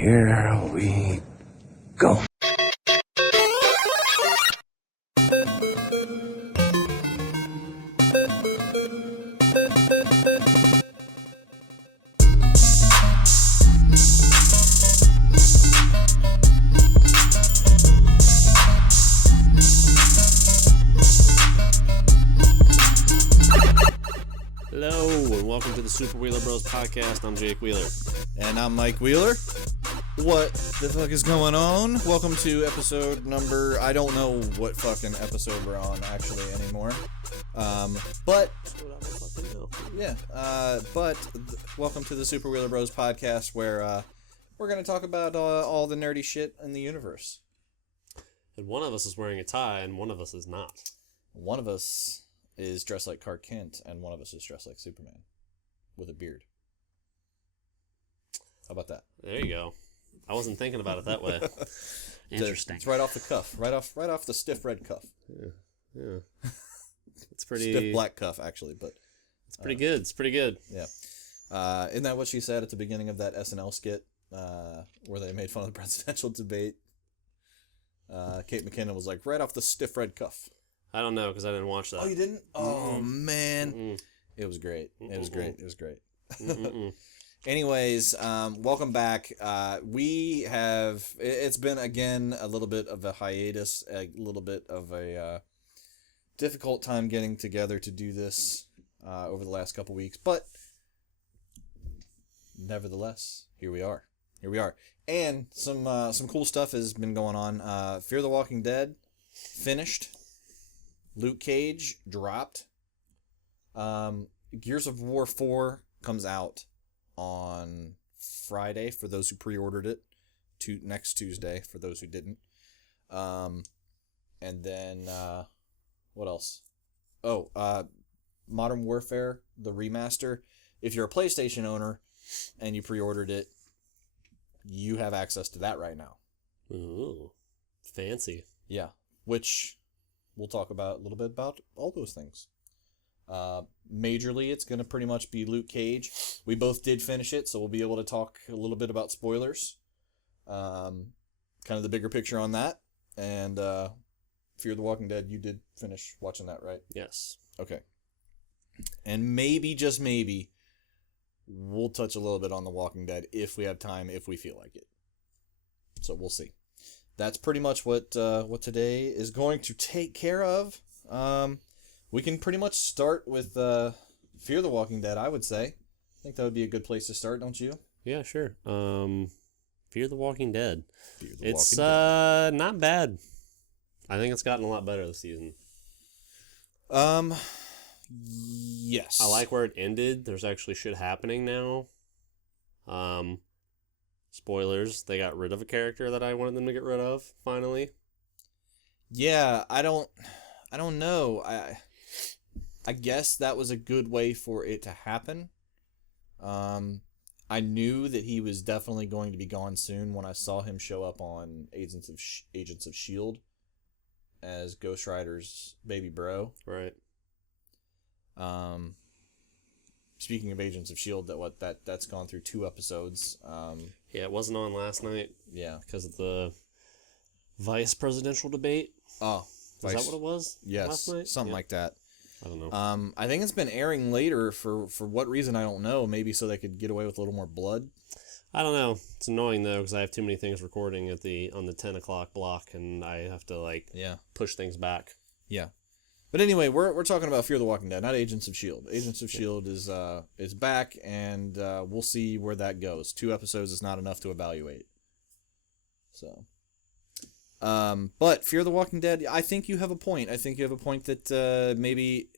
here we go. Hello, and welcome to the Super Wheeler Bros podcast. I'm Jake Wheeler. And I'm Mike Wheeler. What the fuck is going on? Welcome to episode number... I don't know what fucking episode we're on, actually, anymore. But... Yeah, welcome to the Super Wheeler Bros podcast, where we're going to talk about all the nerdy shit in the universe. And one of us is wearing a tie, and one of us is not. One of us is dressed like Clark Kent, and one of us is dressed like Superman with a beard. How about that? There you go. I wasn't thinking about it that way. Interesting. It's right off the cuff, right off the stiff red cuff. Yeah. It's pretty stiff black cuff, actually, but it's pretty good. It's pretty good. Yeah. Isn't that what she said at the beginning of that SNL skit where they made fun of the presidential debate? Kate McKinnon was like, right off the stiff red cuff. I don't know because I didn't watch that. Oh, you didn't? Oh, man. It was great. It was great. Anyways, welcome back. It's been, again, a little bit of a hiatus, a little bit of a difficult time getting together to do this over the last couple weeks, but nevertheless, here we are. And some cool stuff has been going on. Fear the Walking Dead finished. Luke Cage dropped. Gears of War 4 comes out on Friday for those who pre-ordered it. Next Tuesday for those who didn't. And then what else? Oh, Modern Warfare, the remaster. If you're a PlayStation owner and you pre-ordered it, you have access to that right now. Ooh, fancy. Yeah, which we'll talk about a little bit about all those things. Majorly, it's going to pretty much be Luke Cage. We both did finish it, so we'll be able to talk a little bit about spoilers. Kind of the bigger picture on that. And Fear the Walking Dead, you did finish watching that, right? Yes. Okay. And maybe, just maybe, we'll touch a little bit on The Walking Dead if we have time, if we feel like it. So we'll see. That's pretty much what today is going to take care of. We can pretty much start with Fear the Walking Dead, I would say. I think that would be a good place to start, don't you? Yeah, sure. Fear the Walking Dead. It's not bad. I think it's gotten a lot better this season. Yes. I like where it ended. There's actually shit happening now. Spoilers, they got rid of a character that I wanted them to get rid of, finally. Yeah, I don't know. I guess that was a good way for it to happen. I knew that he was definitely going to be gone soon when I saw him show up on Agents of S.H.I.E.L.D. as Ghost Rider's baby bro. Right. Speaking of Agents of S.H.I.E.L.D., that's gone through 2 episodes. Yeah, it wasn't on last night. Yeah. Because of the vice presidential debate. Oh. Is that what it was? Yes. Last night? Something like that. I don't know. I think it's been airing later for what reason, I don't know. Maybe so they could get away with a little more blood. I don't know. It's annoying, though, because I have too many things recording on the 10 o'clock block, and I have to, push things back. Yeah. But anyway, we're talking about Fear the Walking Dead, not Agents of S.H.I.E.L.D. Agents of S.H.I.E.L.D. is back, and we'll see where that goes. 2 episodes is not enough to evaluate. So, but Fear the Walking Dead, I think you have a point. I think you have a point that maybe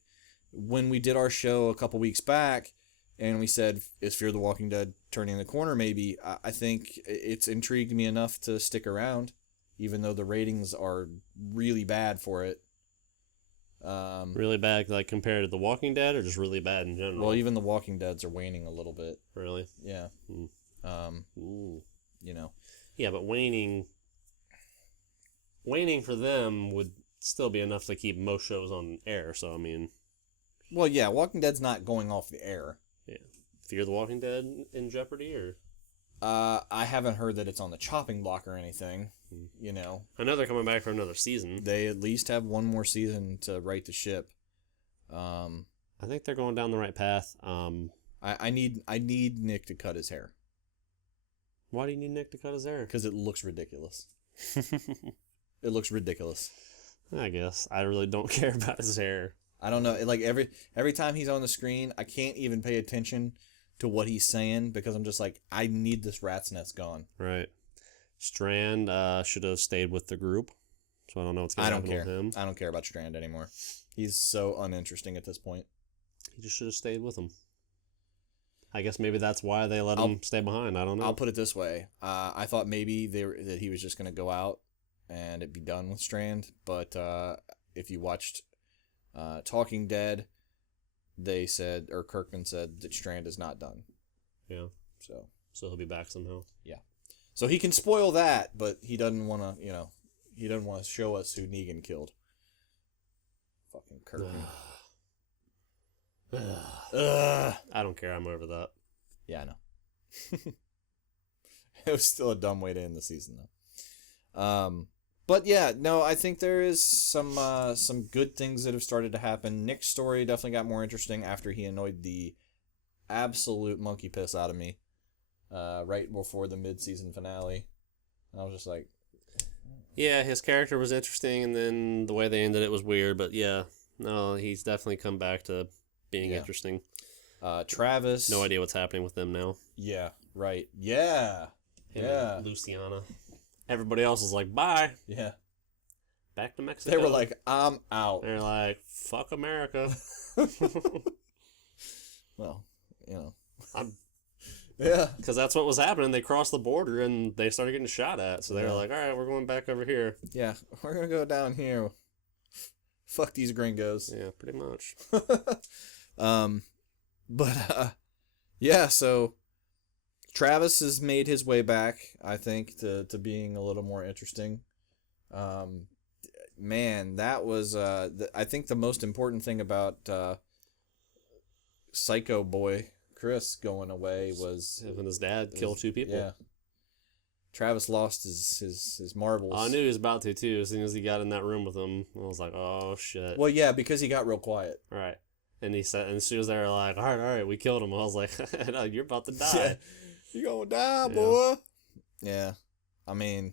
when we did our show a couple weeks back, and we said, is Fear the Walking Dead turning the corner, maybe, I think it's intrigued me enough to stick around, even though the ratings are really bad for it. Really bad, compared to The Walking Dead, or just really bad in general? Well, even The Walking Deads are waning a little bit. Really? Yeah. Ooh. You know. Yeah, but waning for them would still be enough to keep most shows on air, so, I mean... Well, yeah, Walking Dead's not going off the air. Yeah. Fear the Walking Dead in jeopardy, or...? I haven't heard that it's on the chopping block or anything. You know, I know they're coming back for another season. They at least have one more season to right the ship. I think they're going down the right path. I need Nick to cut his hair. Why do you need Nick to cut his hair? Because it looks ridiculous. It looks ridiculous. I guess I really don't care about his hair. I don't know. Like every time he's on the screen, I can't even pay attention to what he's saying because I'm just like, I need this rat's nest gone. Right. Strand should have stayed with the group, so I don't know what's going to happen with him. I don't care about Strand anymore. He's so uninteresting at this point. He just should have stayed with him. I guess maybe that's why they let him stay behind. I don't know. I'll put it this way. I thought maybe that he was just going to go out and it'd be done with Strand, but if you watched Talking Dead, they said, or Kirkman said, that Strand is not done. Yeah. So he'll be back somehow. Yeah. So he can spoil that, but he doesn't want to, he doesn't want to show us who Negan killed. Fucking Kirkman. I don't care. I'm over that. Yeah, I know. It was still a dumb way to end the season, though. But yeah, no, I think there is some good things that have started to happen. Nick's story definitely got more interesting after he annoyed the absolute monkey piss out of me right before the mid-season finale. I was just like... Yeah, his character was interesting, and then the way they ended it was weird, but yeah, no, he's definitely come back to being interesting. Travis... No idea what's happening with them now. Yeah, right. Yeah. Him and Luciana. Everybody else is like, bye. Yeah. Back to Mexico. They were like, I'm out. They're like, fuck America. Well, yeah. Because that's what was happening. They crossed the border and they started getting shot at. So they were like, all right, we're going back over here. Yeah, we're going to go down here. Fuck these gringos. Yeah, pretty much. Yeah, so Travis has made his way back, I think, to being a little more interesting. Man, that was, I think the most important thing about Psycho Boy Chris going away was... Having his dad kill two people. Yeah. Travis lost his marbles. I knew he was about to, too. As soon as he got in that room with him, I was like, oh, shit. Well, yeah, because he got real quiet. Right. And he said, and as soon as they were like, all right, we killed him. I was like, no, you're about to die. Yeah. You're gonna die, boy. Yeah. I mean,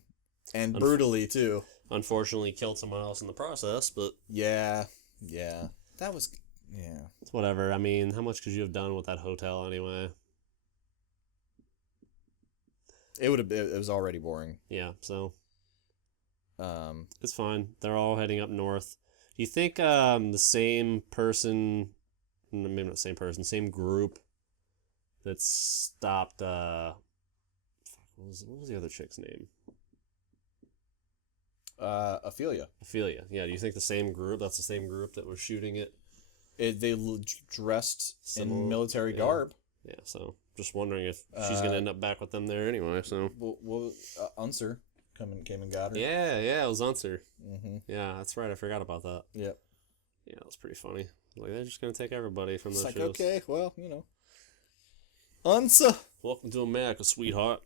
and brutally, too. Unfortunately, killed someone else in the process, but... Yeah. That was... Yeah. It's whatever. I mean, how much could you have done with that hotel anyway? It was already boring. Yeah, so... it's fine. They're all heading up north. Do you think the same person... Maybe not the same person. Same group that stopped... what was the other chick's name? Ophelia. Ophelia. Yeah, do you think the same group... That's the same group that was shooting it? They dressed in military garb. Yeah, so just wondering if she's going to end up back with them there anyway, so... Well, Unser came and got her. Yeah, it was Unser. Mm-hmm. Yeah, that's right, I forgot about that. Yep. Yeah, that was pretty funny. Like, they're just going to take everybody from those shows. Okay, well, Unser! Welcome to America, sweetheart.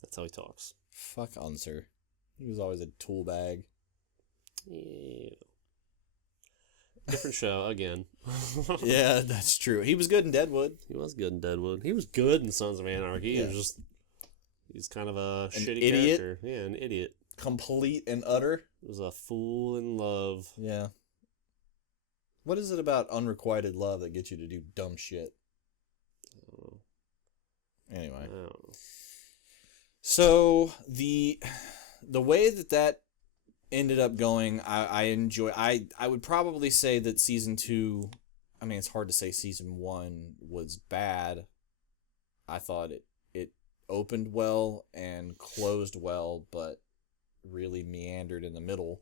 That's how he talks. Fuck Unser. He was always a tool bag. Yeah. Different show, again. Yeah, that's true. He was good in Deadwood. He was good in Deadwood. He was good in Sons of Anarchy. Yeah. He's kind of a shitty idiot. character. Yeah, an idiot. Complete and utter. He was a fool in love. Yeah. What is it about unrequited love that gets you to do dumb shit? I don't know. Anyway. I don't know. So, the way that ended up going, I enjoy. I would probably say that season 2, I mean, it's hard to say season 1 was bad. I thought it opened well and closed well, but really meandered in the middle,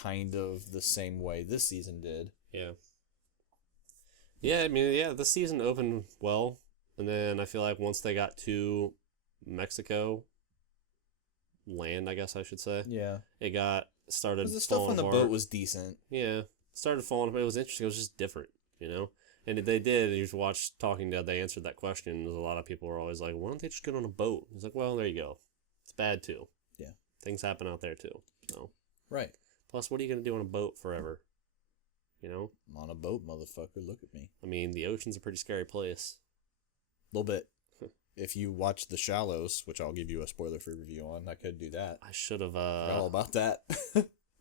kind of the same way this season did. Yeah. Yeah, I mean, yeah, this season opened well, and then I feel like once they got to Mexico land, I guess I should say. Yeah. It started the stuff on the apart. boat was decent. Yeah. Started falling apart. It was interesting. It was just different, And they did. You just watch Talking Dead. They answered that question. A lot of people were always like, "Why don't they just get on a boat?" He's like, "Well, there you go. It's bad too. Yeah, things happen out there too. So right. plus, what are you gonna do on a boat forever? You know, I'm on a boat, motherfucker. Look at me. I mean, the ocean's a pretty scary place. A little bit. If you watch The Shallows, which I'll give you a spoiler-free review on, I could do that. I should have. Forgot all about that.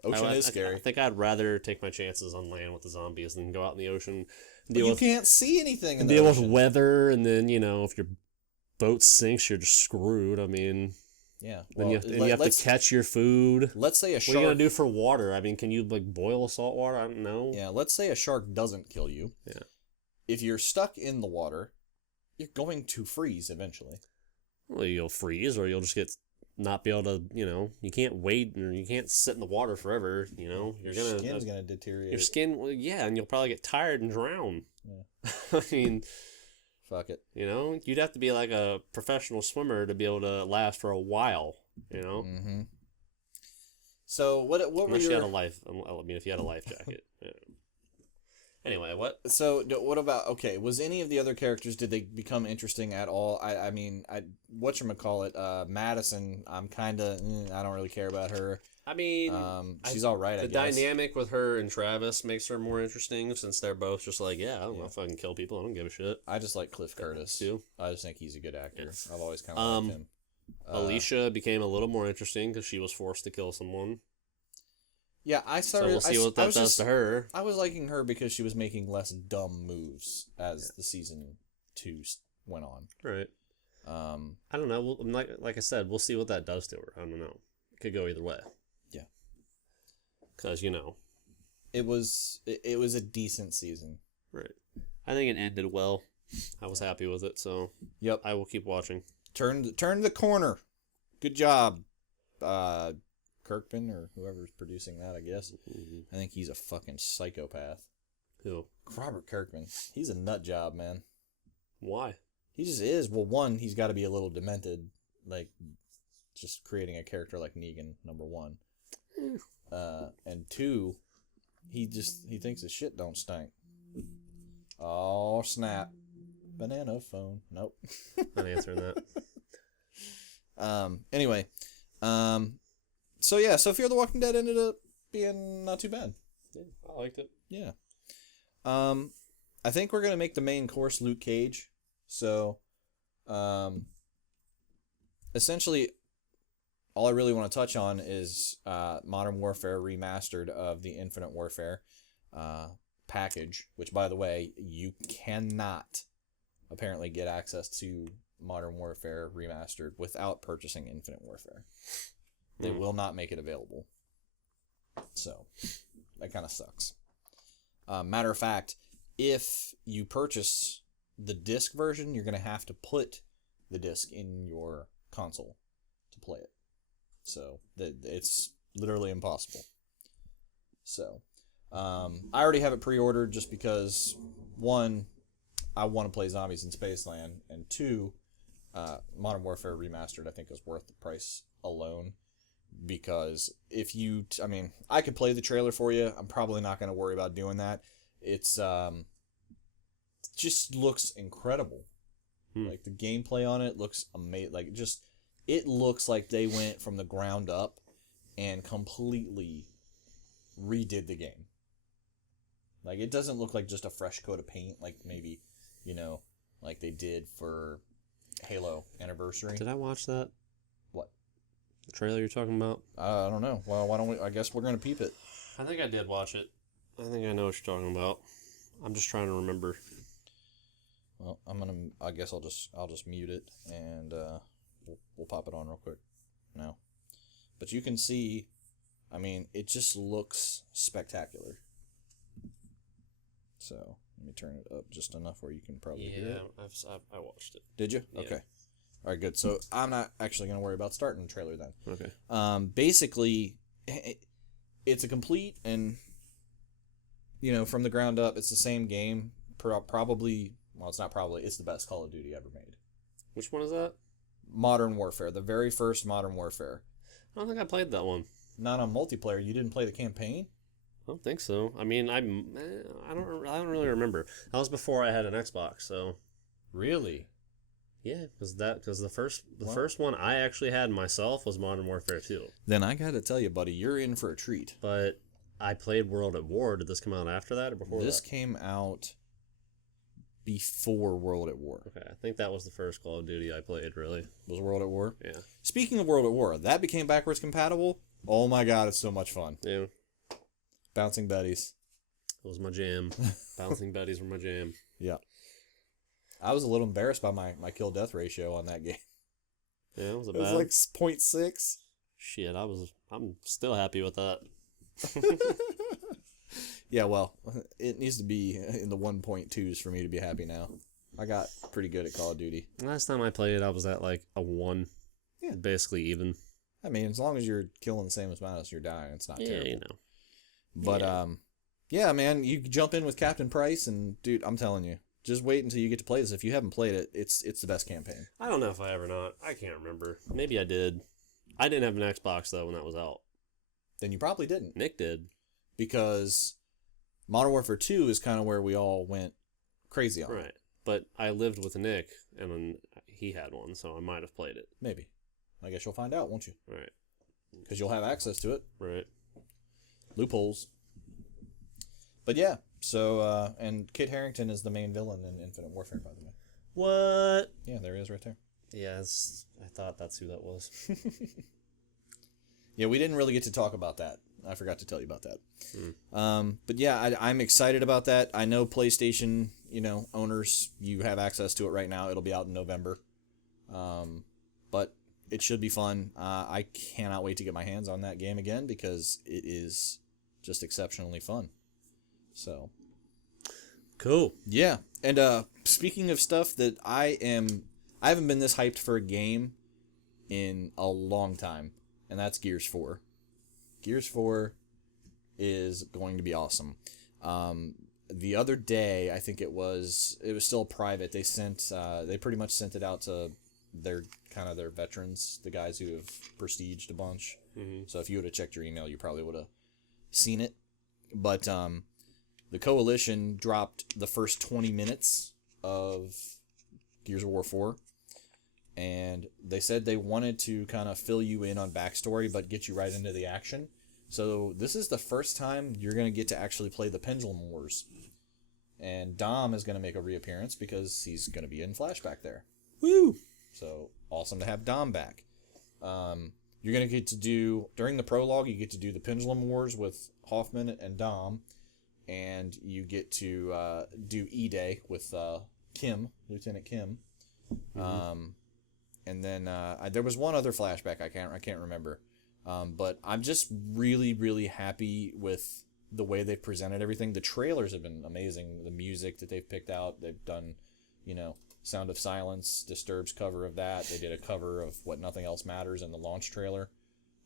Ocean is scary. I think I'd rather take my chances on land with the zombies than go out in the ocean. But you can't see anything in the deal ocean. with weather, and then if your boat sinks, you're just screwed. I mean, yeah. Then Well, you have to catch your food. Let's say a shark. What are you gonna do for water? I mean, can you boil salt water? I don't know. Yeah. Let's say a shark doesn't kill you. Yeah. If you're stuck in the water, you're going to freeze eventually. Well, you'll freeze, or you'll just not be able to. You can't wait, or you can't sit in the water forever. Your skin's gonna deteriorate. Your skin, well, yeah, and you'll probably get tired and drown. Yeah. I mean, fuck it. You'd have to be like a professional swimmer to be able to last for a while. Mm-hmm. So what were Unless your... you had a life? I mean, if you had a life jacket. Yeah. Anyway, what? So what about, okay, was any of the other characters, did they become interesting at all? I mean, whatchamacallit, Madison, I'm kind of, I don't really care about her. I mean, she's all right, I guess. The dynamic with her and Travis makes her more interesting since they're both just like, I don't know if I can kill people. I don't give a shit. I just like Cliff Curtis. Too. I just think he's a good actor. Yeah. I've always kind of liked him. Alicia became a little more interesting because she was forced to kill someone. Yeah, So we'll see what that does to her. I was liking her because she was making less dumb moves as the season 2 went on. Right. I don't know. Like I said, we'll see what that does to her. I don't know. It could go either way. Yeah. Because it was a decent season. Right. I think it ended well. I was happy with it, so yep. I will keep watching. Turn the corner. Good job. Kirkman or whoever's producing that, I guess. Mm-hmm. I think he's a fucking psychopath. Who? Robert Kirkman. He's a nut job, man. Why? He just is. Well, one, he's got to be a little demented, like just creating a character like Negan, number one. And two, he thinks his shit don't stink. Oh, snap. Banana phone. Nope. Not answering that. Anyway. So yeah, so Fear the Walking Dead ended up being not too bad. Yeah, I liked it. Yeah. I think we're gonna make the main course Luke Cage. So, essentially, all I really want to touch on is Modern Warfare Remastered of the Infinite Warfare package, which, by the way, you cannot apparently get access to Modern Warfare Remastered without purchasing Infinite Warfare. They will not make it available. So, that kind of sucks. Matter of fact, if you purchase the disc version, you're going to have to put the disc in your console to play it. So, it's literally impossible. So, I already have it pre-ordered just because, one, I want to play Zombies in Spaceland, and two, Modern Warfare Remastered I think is worth the price alone. Because if you, I could play the trailer for you. I'm probably not going to worry about doing that. It's, just looks incredible. Like, the gameplay on it looks amazing. Like, it looks like they went from the ground up and completely redid the game. Like, it doesn't look like just a fresh coat of paint, like maybe, like they did for Halo Anniversary. Did I watch that? What? The trailer you're talking about? I don't know. Well, why don't we? I guess we're gonna peep it. I think I did watch it. I think I know what you're talking about. I'm just trying to remember. Well, I guess I'll just mute it and we'll pop it on real quick now. But you can see, it just looks spectacular. So let me turn it up just enough where you can probably hear it. Yeah, I watched it. Did you? Yeah. Okay. All right, good. So I'm not actually going to worry about starting the trailer then. Okay. Basically, it's a complete and, from the ground up, it's the same game. Probably, well, it's not probably, it's the best Call of Duty ever made. Which one is that? Modern Warfare, the very first Modern Warfare. I don't think I played that one. Not on multiplayer. You didn't play the campaign? I don't think so. I mean, I don't really remember. That was before I had an Xbox, so Really? yeah, because the first one I actually had myself was Modern Warfare 2. Then I gotta tell you, buddy, you're in for a treat. But I played World at War. Did this come out after that or before This that? came out before World at War. Okay, I think that was the first Call of Duty I played, really. Was World at War? Yeah. Speaking of World at War, that became backwards compatible. Oh my god, it's so much fun. Yeah. Bouncing Betties. It was my jam. Bouncing Betties were my jam. Yeah. I was a little embarrassed by my kill-death ratio on that game. Yeah, it was a It was bad. like 0.6. Shit, I'm still happy with that. Yeah, well, it needs to be in the 1.2s for me to be happy now. I got pretty good at Call of Duty. Last time I played, I was at like a 1. Yeah. Basically even. I mean, as long as you're killing the same amount as you're dying, it's not terrible. you know. But, yeah, man, you jump in with Captain Price, and, dude, I'm telling you, just wait until you get to play this. If you haven't played it, it's the best campaign. I don't know if I ever not. I can't remember. Maybe I did. I didn't have an Xbox, though, when that was out. Then you probably didn't. Nick did. Because Modern Warfare 2 is kind of where we all went crazy on. Right. But I lived with Nick, and then he had one, so I might have played it. Maybe. I guess you'll find out, won't you? Right. Because you'll have access to it. Right. Loopholes. But yeah, so, and Kit Harington is the main villain in Infinite Warfare, by the way. What? Yeah, there he is right there. Yes, I thought that's who that was. Yeah, we didn't really get to talk about that. I forgot to tell you about that. But yeah, I'm excited about that. I know PlayStation, owners, you have access to it right now. It'll be out in November. But it should be fun. I cannot wait to get my hands on that game again because it is just exceptionally fun. So, Cool. yeah. And speaking of stuff that I haven't been this hyped for a game in a long time, and that's Gears 4. Gears 4 is going to be awesome. The other day, I think it was still private. They pretty much sent it out to their veterans, the guys who have prestiged a bunch. Mm-hmm. So if you would have checked your email, you probably would have seen it. But the Coalition dropped the first 20 minutes of Gears of War 4. And they said they wanted to kind of fill you in on backstory, but get you right into the action. So this is the first time you're going to get to actually play the Pendulum Wars. And Dom is going to make a reappearance because he's going to be in flashback there. Woo! So awesome to have Dom back. You're going to get to do, during the prologue, you get to do the Pendulum Wars with Hoffman and Dom. And you get to do E-Day with Kim, Lieutenant Kim. Mm-hmm. And then there was one other flashback I can't remember. But I'm just really, really happy with the way they've presented everything. The trailers have been amazing. The music that they've picked out, they've done, Sound of Silence, Disturbed's cover of that. They did a cover of What Nothing Else Matters in the launch trailer.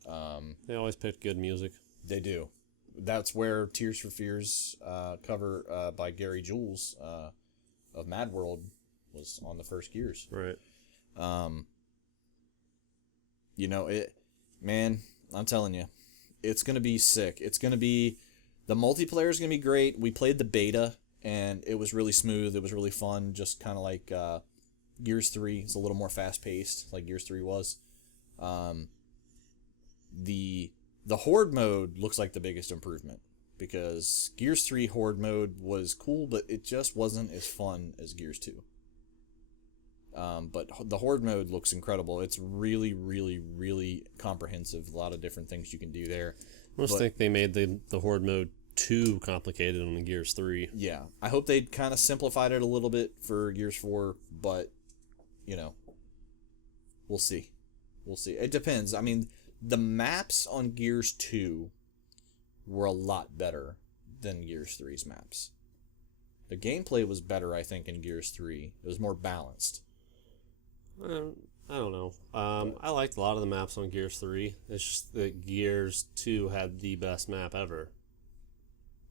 They always pick good music. They do. That's where Tears for Fears cover by Gary Jules of Mad World was on the first Gears. Right. Man, I'm telling you, it's going to be sick. The multiplayer is going to be great. We played the beta, and it was really smooth. It was really fun, just kind of like Gears 3. It's a little more fast-paced, like Gears 3 was. The Horde mode looks like the biggest improvement, because Gears 3 Horde mode was cool, but it just wasn't as fun as Gears 2. But the Horde mode looks incredible. It's really, really, really comprehensive. A lot of different things you can do there. I just think they made the Horde mode too complicated on the Gears 3. Yeah. I hope they kind of simplified it a little bit for Gears 4, but, we'll see. We'll see. It depends. I mean, the maps on Gears 2 were a lot better than Gears 3's maps. The gameplay was better, I think, in Gears 3. It was more balanced. I don't know. I liked a lot of the maps on Gears 3. It's just that Gears 2 had the best map ever.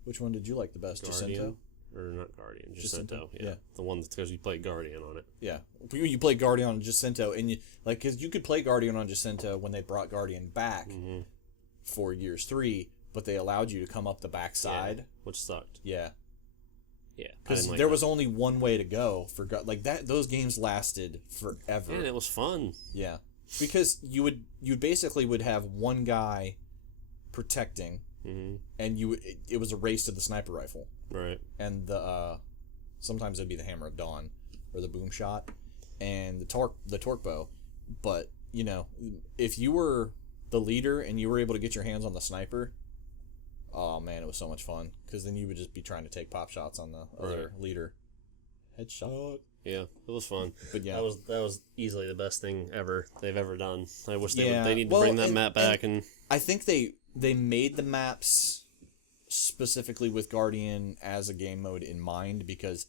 Which one did you like the best? Guardian? Jacinto? Or not Guardian, Jacinto. Jacinto? Yeah. Yeah. The one that's because you play Guardian on it. Yeah. You play Guardian on Jacinto, and because you could play Guardian on Jacinto when they brought Guardian back for Gears 3, but they allowed you to come up the backside. Yeah, which sucked. Yeah. Yeah, because there was only one way to go for like that. Those games lasted forever, and it was fun. Yeah, because you basically would have one guy protecting, and it was a race to the sniper rifle, right? And the sometimes it'd be the hammer of dawn or the boom shot and the torque bow. But you know, if you were the leader and you were able to get your hands on the sniper, oh man, it was so much fun, because then you would just be trying to take pop shots on the other leader. Headshot. Yeah, it was fun. But yeah, that was easily the best thing they've ever done. I wish they need to bring that map back, and I think they made the maps specifically with Guardian as a game mode in mind, because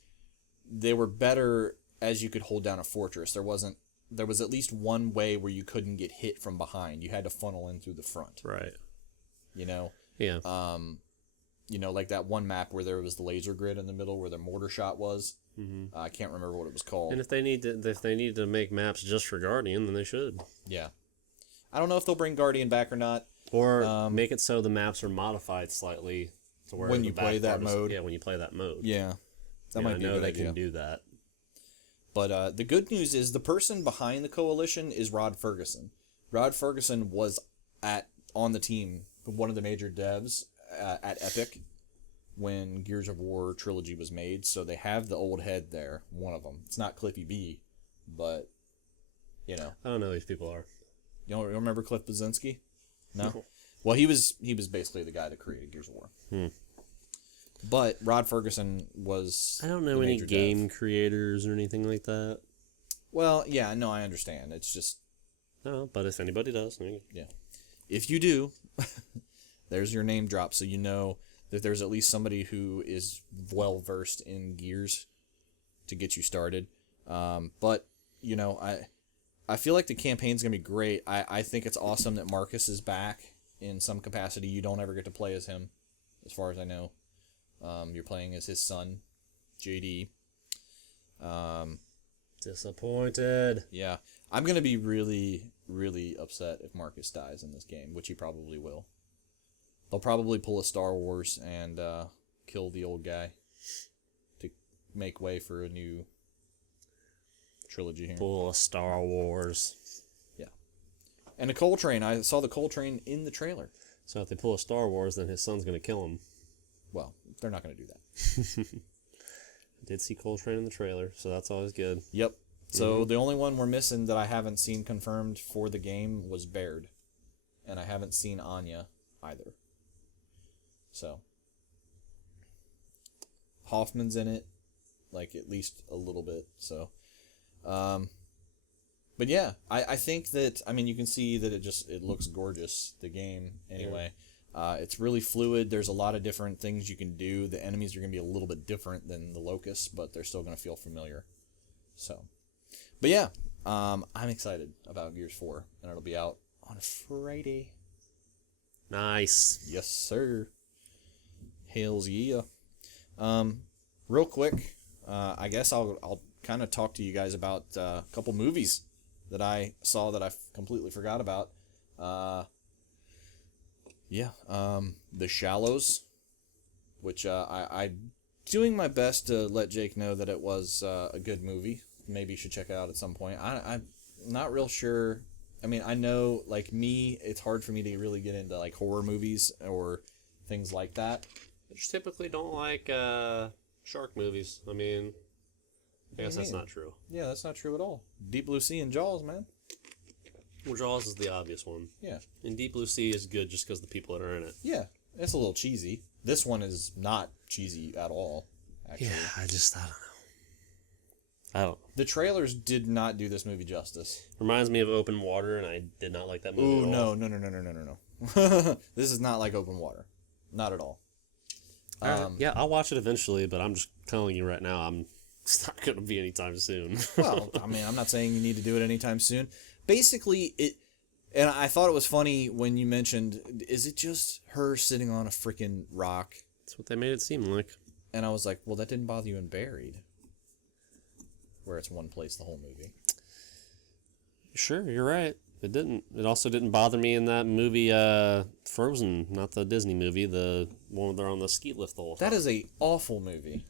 they were better as you could hold down a fortress. There was at least one way where you couldn't get hit from behind. You had to funnel in through the front. Right. You know? Yeah. You know, like that one map where there was the laser grid in the middle where the mortar shot was. I can't remember what it was called. And if they need to make maps just for Guardian, then they should. Yeah. I don't know if they'll bring Guardian back or not. Or make it so the maps are modified slightly to where when you play that mode. Yeah, when you play that mode. Yeah. That might be a good idea. I know they can do that. But the good news is the person behind the coalition is Rod Ferguson. Rod Ferguson was on the team, one of the major devs at Epic when Gears of War Trilogy was made. So they have the old head there, one of them. It's not Cliffy B, but, you know. I don't know who these people are. You don't remember Cliff Blazinski? No? Well, he was basically the guy that created Gears of War. But Rod Ferguson was... I don't know any game creators or anything like that. Well, yeah, no, I understand. It's just... No, but if anybody does... Yeah. If you do, there's your name drop, so you know that there's at least somebody who is well-versed in Gears to get you started. But, you know, I feel like the campaign's going to be great. I think it's awesome that Marcus is back in some capacity. You don't ever get to play as him, as far as I know. You're playing as his son, JD. Disappointed. Yeah. I'm going to be really, really upset if Marcus dies in this game, which he probably will. They'll probably pull a Star Wars and kill the old guy to make way for a new trilogy here. Pull a Star Wars. Yeah. And a Coltrane. I saw the Coltrane in the trailer. So if they pull a Star Wars, then his son's going to kill him. Well, they're not going to do that. I did see Coltrane in the trailer, so that's always good. Yep. So the only one we're missing that I haven't seen confirmed for the game was Baird. And I haven't seen Anya either. So. Hoffman's in it. Like, at least a little bit. So. But yeah, I think that, I mean, you can see that it looks gorgeous, the game, anyway. Yeah. It's really fluid. There's a lot of different things you can do. The enemies are going to be a little bit different than the Locusts, but they're still going to feel familiar. So, but yeah, I'm excited about Gears 4, and it'll be out on a Friday. Nice. Yes, sir. Hails yeah. Real quick, I guess I'll kind of talk to you guys about a couple movies that I saw that I completely forgot about. The Shallows, which I'm doing my best to let Jake know that it was a good movie. Maybe you should check it out at some point. I'm not real sure. I mean, I know, like me, it's hard for me to really get into like horror movies or things like that. I just typically don't like shark movies. I mean, I guess that's not true. Yeah, that's not true at all. Deep Blue Sea and Jaws, man. Well, Jaws is the obvious one. Yeah. And Deep Blue Sea is good just because the people that are in it. Yeah, it's a little cheesy. This one is not cheesy at all, actually. Yeah, I don't know. The trailers did not do this movie justice. Reminds me of Open Water, and I did not like that movie at all. No. This is not like Open Water. Not at all. Yeah, I'll watch it eventually, but I'm just telling you right now, it's not going to be anytime soon. Well, I mean, I'm not saying you need to do it anytime soon. Basically, and I thought it was funny when you mentioned, is it just her sitting on a freaking rock? That's what they made it seem like. And I was like, well, that didn't bother you in Buried, where it's one place the whole movie. Sure, you're right. It didn't. It also didn't bother me in that movie, Frozen, not the Disney movie, the one where they're on the ski lift the whole time. That is a awful movie.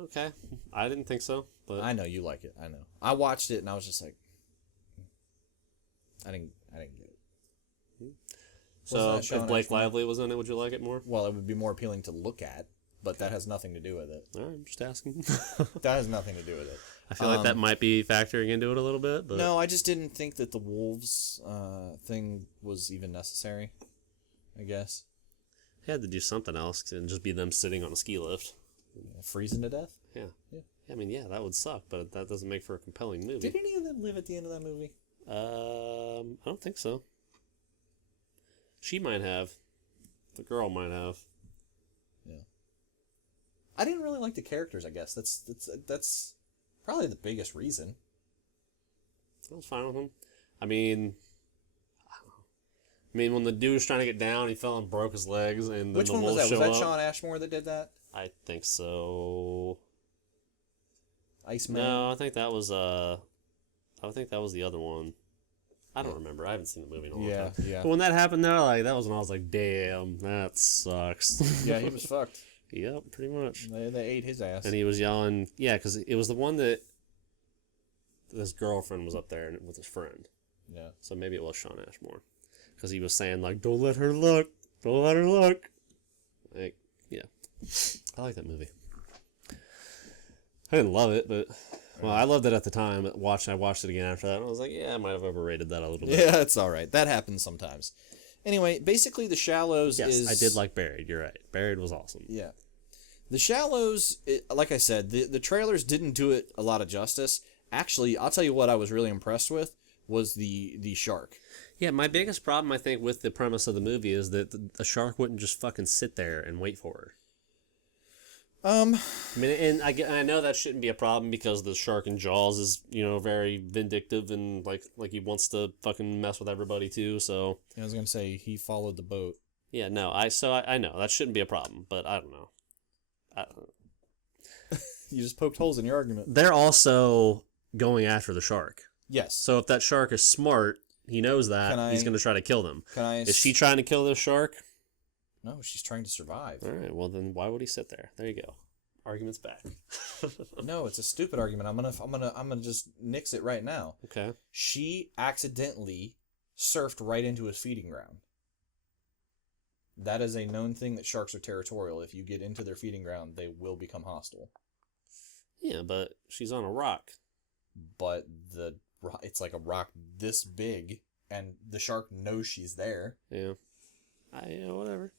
Okay. I didn't think so. But I know you like it. I know. I watched it and I was just like, I didn't get it. So if Blake Lively was in it, would you like it more? Well, it would be more appealing to look at, but that has nothing to do with it. All right, I'm just asking. That has nothing to do with it. I feel like that might be factoring into it a little bit. But... No, I just didn't think that the wolves thing was even necessary, I guess. He had to do something else and just be them sitting on a ski lift. Freezing to death? Yeah. I mean, yeah, that would suck, but that doesn't make for a compelling movie. Did any of them live at the end of that movie? I don't think so. She might have. The girl might have. Yeah. I didn't really like the characters, I guess. That's probably the biggest reason. I was fine with him. I mean, when the dude was trying to get down, he fell and broke his legs, and then Which the one was wolves that? Was show that up. Sean Ashmore that did that? I think so. Iceman? No, I think that was the other one. I don't remember. I haven't seen the movie in a long time. Yeah. But when that happened, that was when I was like, damn, that sucks. Yeah, he was fucked. Yep, pretty much. They ate his ass. And he was yelling, yeah, because it was the one that his girlfriend was up there with his friend. Yeah. So maybe it was Sean Ashmore. Because he was saying, like, don't let her look. Don't let her look. Like, yeah. I like that movie. I didn't love it, but... Well, I loved it at the time. I watched it again after that, and I was like, yeah, I might have overrated that a little bit. Yeah, it's all right. That happens sometimes. Anyway, basically, The Shallows is... Yes, I did like Buried. You're right. Buried was awesome. Yeah. The Shallows, like I said, the trailers didn't do it a lot of justice. Actually, I'll tell you what I was really impressed with was the shark. Yeah, my biggest problem, I think, with the premise of the movie is that the shark wouldn't just fucking sit there and wait for her. I mean, and I know that shouldn't be a problem because the shark in Jaws is, very vindictive and like he wants to fucking mess with everybody too. So I was gonna say he followed the boat. Yeah, no, I know that shouldn't be a problem, but I don't know. You just poked holes in your argument. They're also going after the shark. Yes. So if that shark is smart, he knows that he's going to try to kill them. Is she trying to kill this shark? No, she's trying to survive. All right, well then why would he sit there? There you go. Argument's back. No, it's a stupid argument. I'm gonna just nix it right now. Okay. She accidentally surfed right into his feeding ground. That is a known thing that sharks are territorial. If you get into their feeding ground, they will become hostile. Yeah, but she's on a rock. But it's like a rock this big, and the shark knows she's there. Yeah. Whatever.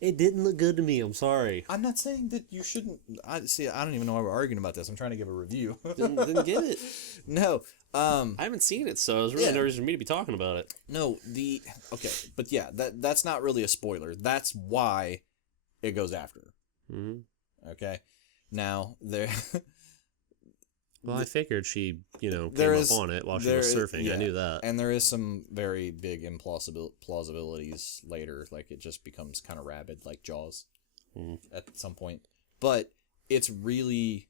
It didn't look good to me. I'm sorry. I'm not saying that you shouldn't. I don't even know why we're arguing about this. I'm trying to give a review. Didn't get it. No. I haven't seen it, so there's really no reason for me to be talking about it. No, okay, but yeah, that's not really a spoiler. That's why it goes after her. Mm-hmm. Okay. Now there. Well, I figured she, came up on it while she was surfing. Yeah. I knew that. And there is some very big plausibilities later. Like, it just becomes kind of rabid, like Jaws, at some point. But it's really,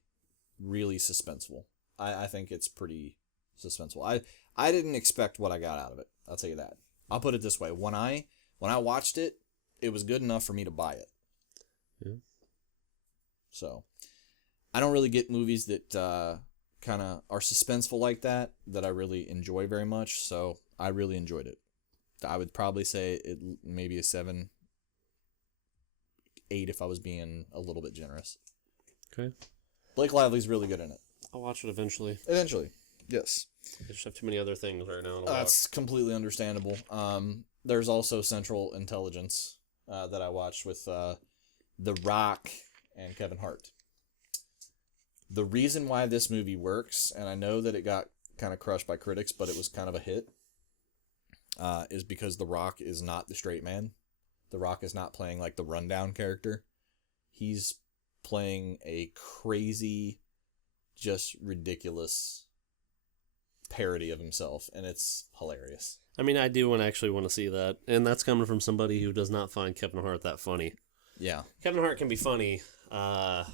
really suspenseful. I think it's pretty suspenseful. I didn't expect what I got out of it. I'll tell you that. I'll put it this way. When I watched it, it was good enough for me to buy it. Yeah. So, I don't really get movies that... kind of are suspenseful like that I really enjoy very much, so I really enjoyed it. I would probably say it maybe a 7, 8 if I was being a little bit generous. Okay. Blake Lively's really good in it. I'll watch it eventually. Yes. I just have too many other things right now to watch. That's completely understandable. There's also Central Intelligence that I watched with The Rock and Kevin Hart. The reason why this movie works, and I know that it got kind of crushed by critics, but it was kind of a hit, is because The Rock is not the straight man. The Rock is not playing like the rundown character. He's playing a crazy, just ridiculous parody of himself, and it's hilarious. I mean, I do actually want to see that, and that's coming from somebody who does not find Kevin Hart that funny. Yeah. Kevin Hart can be funny, but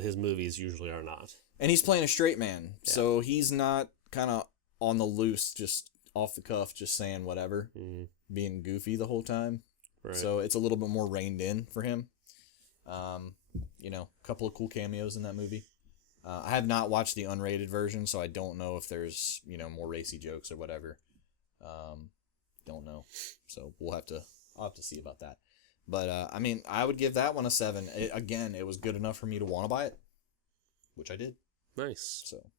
his movies usually are not. And he's playing a straight man, so he's not kind of on the loose just off the cuff, just saying whatever, being goofy the whole time. Right. So it's a little bit more reined in for him. You know, a couple of cool cameos in that movie. I have not watched the unrated version, so I don't know if there's, you know, more racy jokes or whatever. Don't know. So I'll have to see about that. But, I mean, I would give that one a 7. Again, it was good enough for me to want to buy it, which I did. Nice. So,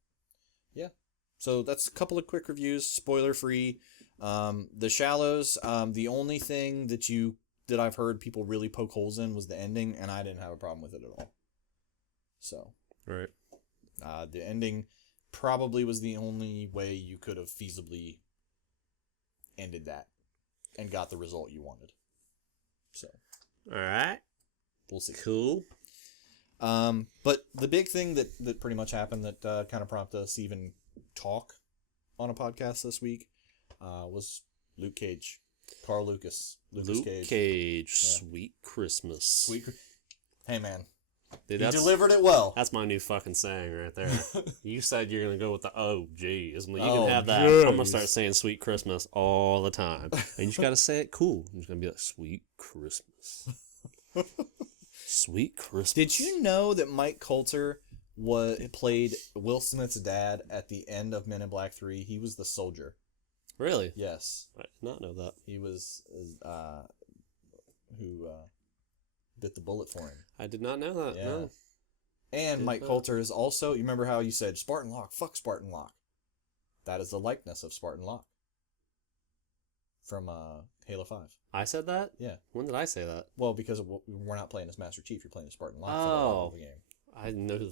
yeah. So that's a couple of quick reviews, spoiler-free. The Shallows, the only thing that I've heard people really poke holes in was the ending, and I didn't have a problem with it at all. So, right. The ending probably was the only way you could have feasibly ended that and got the result you wanted. So, all right, we'll see. Cool. But the big thing that pretty much happened that kind of prompted us to even talk on a podcast this week was Luke Cage. Carl Lucas. Luke Cage. Yeah. Sweet Christmas. Hey, man. Dude, he delivered it well. That's my new fucking saying right there. You said you're going to go with the, oh, geez. You can have that. Geez. I'm going to start saying Sweet Christmas all the time. And you just got to say it cool. You're just going to be like, Sweet Christmas. Sweet Christmas. Did you know that Mike Coulter played Will Smith's dad at the end of Men in Black 3? He was the soldier. Really? Yes. I did not know that. He was who bit the bullet for him. I did not know that. Yeah. No. And Mike Coulter is also, you remember how you said Spartan Locke? Fuck Spartan Locke. That is the likeness of Spartan Locke from Halo 5. I said that? Yeah. When did I say that? Well, because we're not playing as Master Chief, you're playing as Spartan Locke for the game. I knew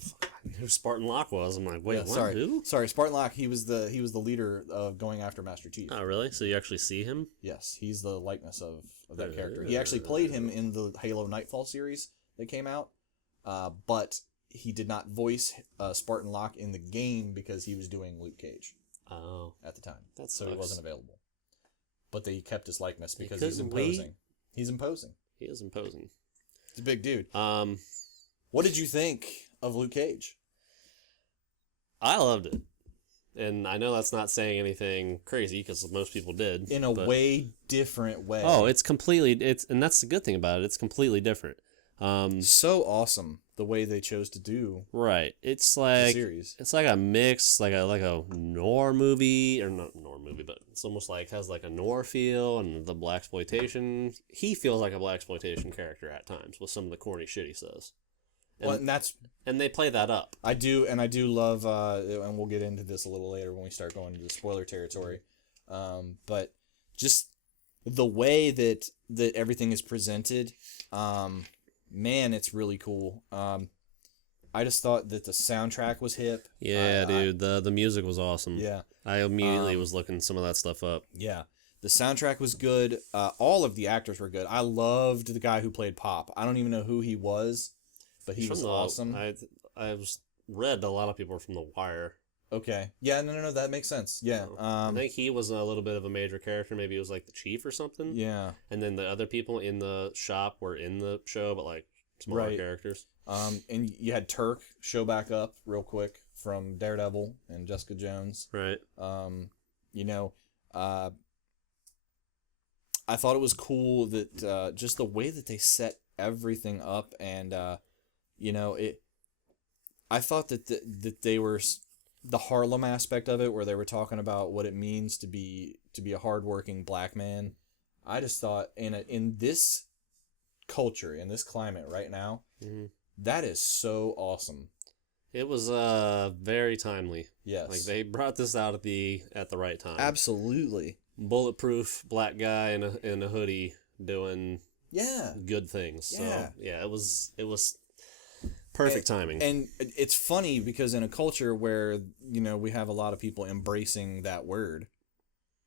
who Spartan Locke was. I'm like, wait, what? Who? Sorry, Spartan Locke. He was the leader of going after Master Chief. Oh, really? So you actually see him? Yes, he's the likeness of that character. He actually played him in the Halo Nightfall series that came out, but he did not voice Spartan Locke in the game because he was doing Luke Cage. Oh, at the time, so he wasn't available. But they kept his likeness because he's imposing. He's imposing. He is imposing. He's a big dude. What did you think of Luke Cage? I loved it. And I know that's not saying anything crazy because most people did. In a way different way. Oh, and that's the good thing about it. It's completely different. So awesome the way they chose to do. Right. It's like series. It's like a mix, like a noir movie, or not noir movie, but it's almost like has like a noir feel and the blaxploitation. He feels like a blaxploitation character at times with some of the corny shit he says. And they play that up. I do love, and we'll get into this a little later when we start going into spoiler territory. But just the way that everything is presented, man, it's really cool. I just thought that the soundtrack was hip. Yeah, dude, the music was awesome. Yeah, I immediately was looking some of that stuff up. Yeah, the soundtrack was good. All of the actors were good. I loved the guy who played Pop. I don't even know who he was. But he was awesome. I read a lot of people are from The Wire. Okay. Yeah, no, that makes sense. Yeah. I think he was a little bit of a major character. Maybe he was like the chief or something. Yeah. And then the other people in the shop were in the show, but like smaller characters. And you had Turk show back up real quick from Daredevil and Jessica Jones. Right. I thought it was cool that just the way that they set everything up and I thought that they were the Harlem aspect of it, where they were talking about what it means to be a hardworking black man. I just thought in this culture, in this climate right now, that is so awesome. It was very timely. Yes, like they brought this out at the right time. Absolutely, bulletproof black guy in a hoodie doing good things. Yeah, so yeah, it was. Perfect timing. And it's funny because in a culture where, we have a lot of people embracing that word,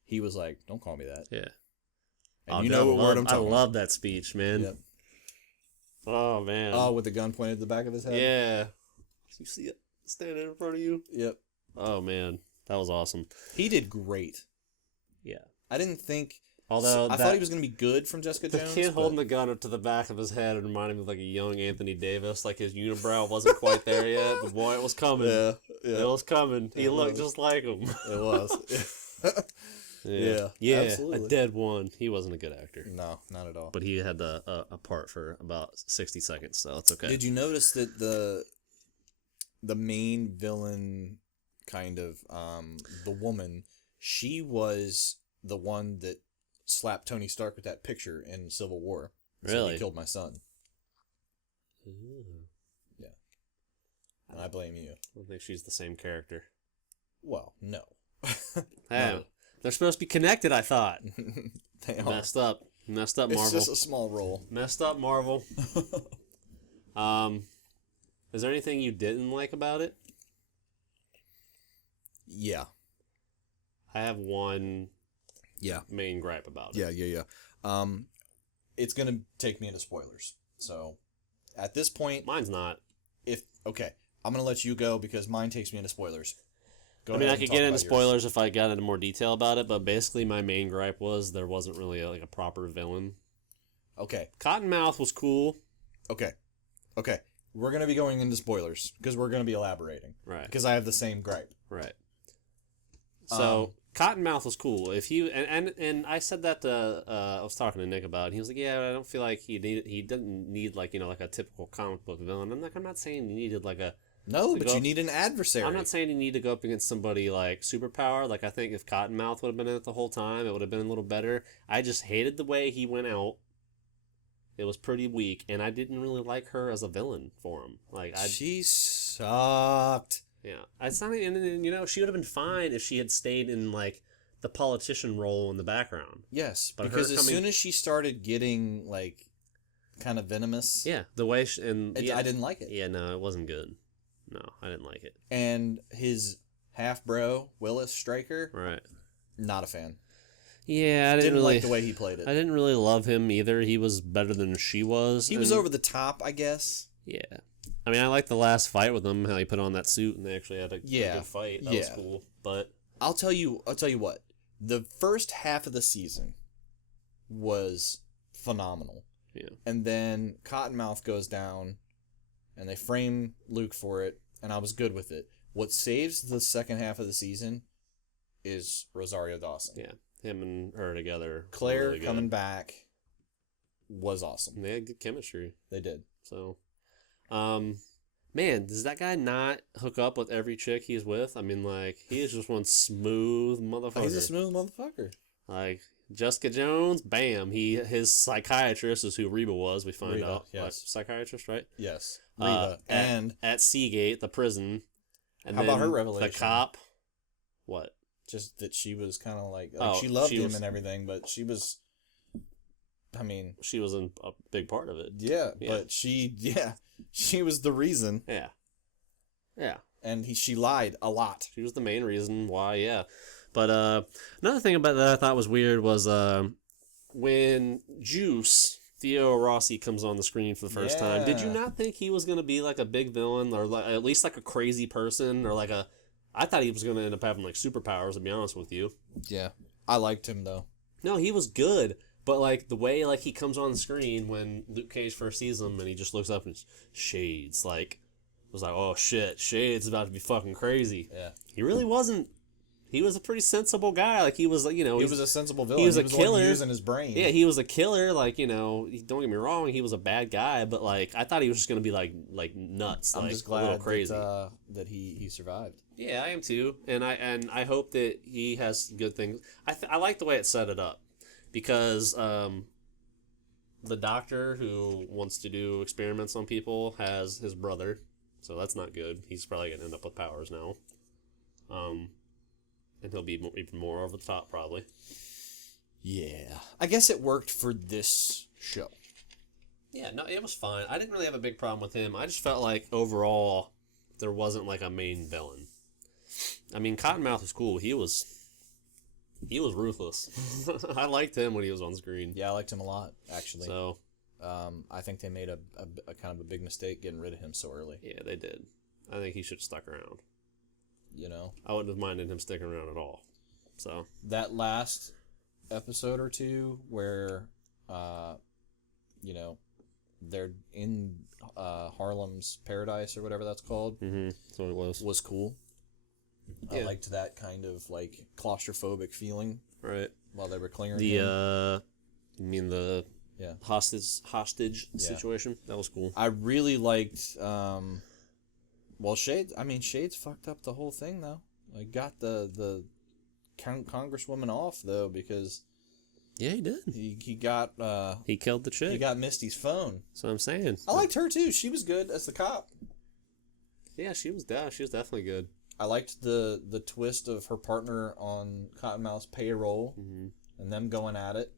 he was like, don't call me that. Yeah. And you know what word I'm talking about. I love that speech, man. Yep. Oh, man. Oh, with the gun pointed at the back of his head? Yeah. You see it standing in front of you? Yep. Oh, man. That was awesome. He did great. Yeah. I didn't think... Although I thought he was going to be good from Jessica Jones. The kid holding the gun up to the back of his head reminded me of like a young Anthony Davis. Like his unibrow wasn't quite there yet, but boy, it was coming. Yeah. It was coming. He looked just like him. It was. Yeah, absolutely. a dead one. He wasn't a good actor. No, not at all. But he had a part for about 60 seconds, so it's okay. Did you notice that the main villain, kind of, the woman, she was the one that slapped Tony Stark with that picture in Civil War. Really? So he killed my son. Ooh. Yeah. And I blame you. I don't think she's the same character. Well, no. Hey, No. they're supposed to be connected, I thought. They are. Messed up, Marvel. It's just a small role. Messed up, Marvel. Is there anything you didn't like about it? Yeah. I have one Yeah. main gripe about it. Yeah. It's gonna take me into spoilers. So, at this point, Mine's not. okay, I'm gonna let you go because mine takes me into spoilers. Go I mean, ahead I and could talk get into about yours. spoilers if I got into more detail about it, but basically my main gripe was there wasn't really a proper villain. Okay. Cottonmouth was cool. Okay. We're gonna be going into spoilers because we're gonna be elaborating. Right. Because I have the same gripe. Right. So Cottonmouth was cool. If you and I said that to I was talking to Nick about it. And he was like, "Yeah, I don't feel like he didn't need like like a typical comic book villain." I'm not saying he needed like a. No, but you need an adversary. I'm not saying you need to go up against somebody like superpower. Like I think if Cottonmouth would have been in it the whole time, it would have been a little better. I just hated the way he went out. It was pretty weak, and I didn't really like her as a villain for him. She sucked. Yeah, it's not. And she would have been fine if she had stayed in like the politician role in the background. Yes, But because her as coming- soon as she started getting like kind of venomous, Yeah, the way I didn't like it. Yeah, no, it wasn't good. No, I didn't like it. And his half bro Willis Stryker, Right. not a fan. Yeah, I Didn't really like the way he played it. I didn't really love him either. He was better than she was. He was and- over the top, I guess. Yeah. I mean, I liked the last fight with him, how he put on that suit and they actually had a good fight. That was Yeah. cool. But I'll tell you what. The first half of the season was phenomenal. yeah. And then Cottonmouth goes down and they frame Luke for it, and I was good with it. What saves the second half of the season is Rosario Dawson. Yeah. Him and her together. Claire really good. coming back was awesome. They had good chemistry. They did. So, man, does that guy not hook up with every chick he's with? I mean, like, he is just one smooth motherfucker. He's a smooth motherfucker. Like, Jessica Jones, bam. His psychiatrist is who Reba was, we find Reba, out. yes. Like, psychiatrist, right? Yes. Reba. At Seagate, the prison. And How about then her revelation? The cop. What? just that she was kind of like Oh, she loved she him was- and everything, but she was, I mean, She was in a big part of it. yeah, Yeah. but she was the reason, Yeah. Yeah. and she lied a lot. She was the main reason why, yeah. But another thing about that I thought was weird was when Theo Rossi comes on the screen for the first time. Did you Yeah. not think he was going to be like a big villain or like, at least like a crazy person or like a... I thought he was going to end up having like superpowers, to be honest with you. Yeah, I liked him though. No, he was good. But like the way like he comes on the screen when Luke Cage first sees him and he just looks up and Shades, like, was like, oh shit, Shades is about to be fucking crazy. Yeah, He really wasn't. He was a pretty sensible guy. Like he was, like, he was a sensible villain. he was a the one killer. using his brain. Yeah, he was a killer. Like, don't get me wrong, he was a bad guy. But like, I thought he was just gonna be like nuts. I'm like, just a little glad crazy. that he survived. Yeah, I am too, and I hope that he has good things. I like the way it set it up, because the doctor who wants to do experiments on people has his brother, so that's not good. He's probably gonna end up with powers now, and he'll be even more over the top probably. Yeah, I guess it worked for this show. Yeah, no, it was fine. I didn't really have a big problem with him. I just felt like overall there wasn't like a main villain. I mean, Cottonmouth was cool. He was ruthless. I liked him when he was on screen. Yeah, I liked him a lot actually. So, I think they made a kind of a big mistake getting rid of him so early. yeah, they did. I think he should have stuck around. You know, I wouldn't have minded him sticking around at all. So, that last episode or two where, they're in Harlem's Paradise or whatever that's called, that's what it was. was cool. I Yeah. liked that kind of like claustrophobic feeling Right. while they were clearing The him. you mean the Yeah. hostage situation? That was cool. I really liked. Well, Shades. I mean, Shades fucked up the whole thing though. Like, got the congresswoman off though, because Yeah, he did. he got He killed the chick. he got Misty's phone. That's what I'm saying. I liked her too. She was good as the cop. Yeah, she was definitely good. I liked the twist of her partner on Cottonmouth's payroll and them going at it.